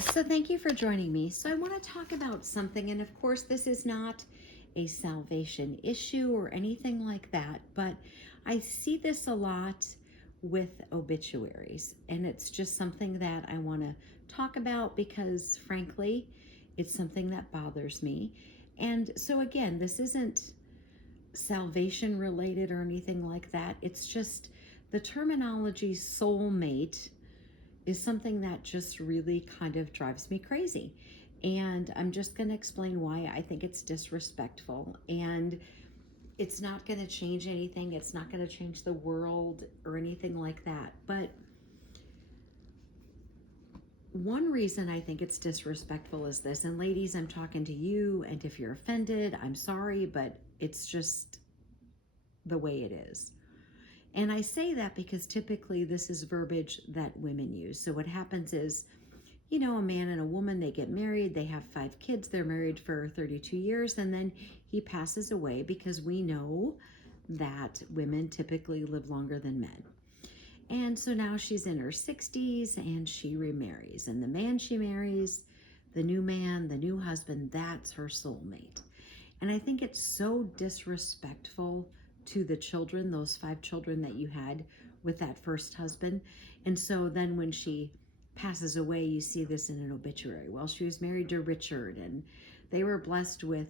So, thank you for joining me. So, I want to talk about something, and of course, this is not a salvation issue or anything like that, but I see this a lot with obituaries, and it's just something that I want to talk about because, frankly, it's something that bothers me. And so, again, this isn't salvation related or anything like that, it's just the terminology soulmate is something that just really kind of drives me crazy. And I'm just going to explain why I think it's disrespectful. And it's not going to change anything. It's not going to change the world or anything like that. But one reason I think it's disrespectful is this. And ladies, I'm talking to you. And if you're offended, I'm sorry, but it's just the way it is. And I say that because typically this is verbiage that women use. So what happens is, a man and a woman, they get married, they have 5 kids, they're married for 32 years, and then he passes away because we know that women typically live longer than men. And so now she's in her 60s and she remarries. And the man she marries, the new man, the new husband, that's her soulmate. And I think it's so disrespectful to the children, those 5 children that you had with that first husband. And so then when she passes away, you see this in an obituary. Well, she was married to Richard and they were blessed with,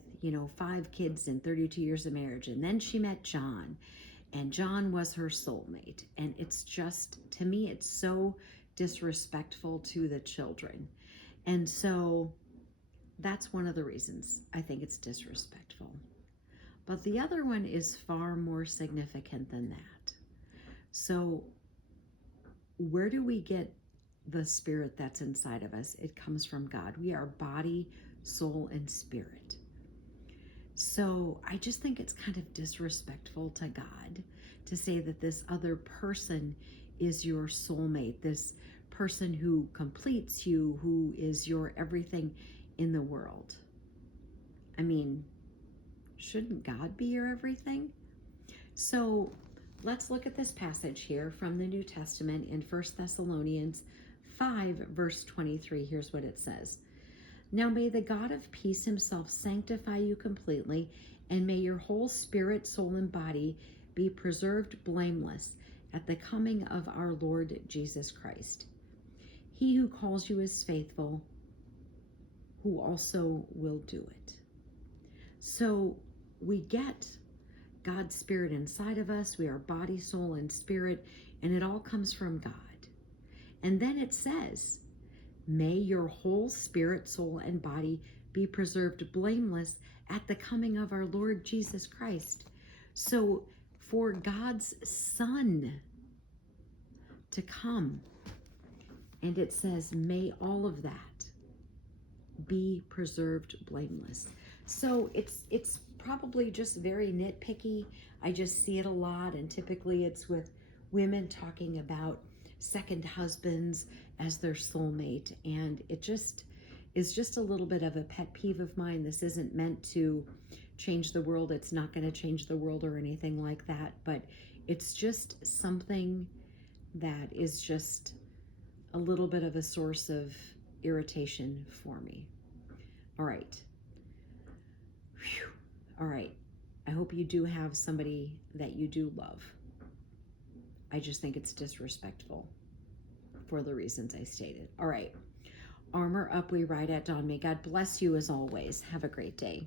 5 kids and 32 years of marriage. And then she met John, and John was her soulmate. And it's just, to me, it's so disrespectful to the children. And so that's one of the reasons I think it's disrespectful. But the other one is far more significant than that. So, where do we get the spirit that's inside of us? It comes from God. We are body, soul, and spirit. So, I just think it's kind of disrespectful to God to say that this other person is your soulmate, this person who completes you, who is your everything in the world. I mean, shouldn't God be your everything? So let's look at this passage here from the New Testament in 1 Thessalonians 5, verse 23. Here's what it says. Now may the God of peace himself sanctify you completely, and may your whole spirit, soul, and body be preserved blameless at the coming of our Lord Jesus Christ. He who calls you is faithful, who also will do it. So we get God's spirit inside of us. We are body, soul, and spirit, and it all comes from God. And then it says, may your whole spirit, soul, and body be preserved blameless at the coming of our Lord Jesus Christ. So for God's Son to come, and it says, may all of that be preserved blameless. So it's probably just very nitpicky. I just see it a lot, and typically it's with women talking about second husbands as their soulmate, and it just is just a little bit of a pet peeve of mine. This isn't meant to change the world. It's not going to change the world or anything like that, but it's just something that is just a little bit of a source of irritation for me. All right. Whew. All right. I hope you do have somebody that you do love. I just think it's disrespectful for the reasons I stated. All right. Armor up, we ride at dawn. May God bless you as always. Have a great day.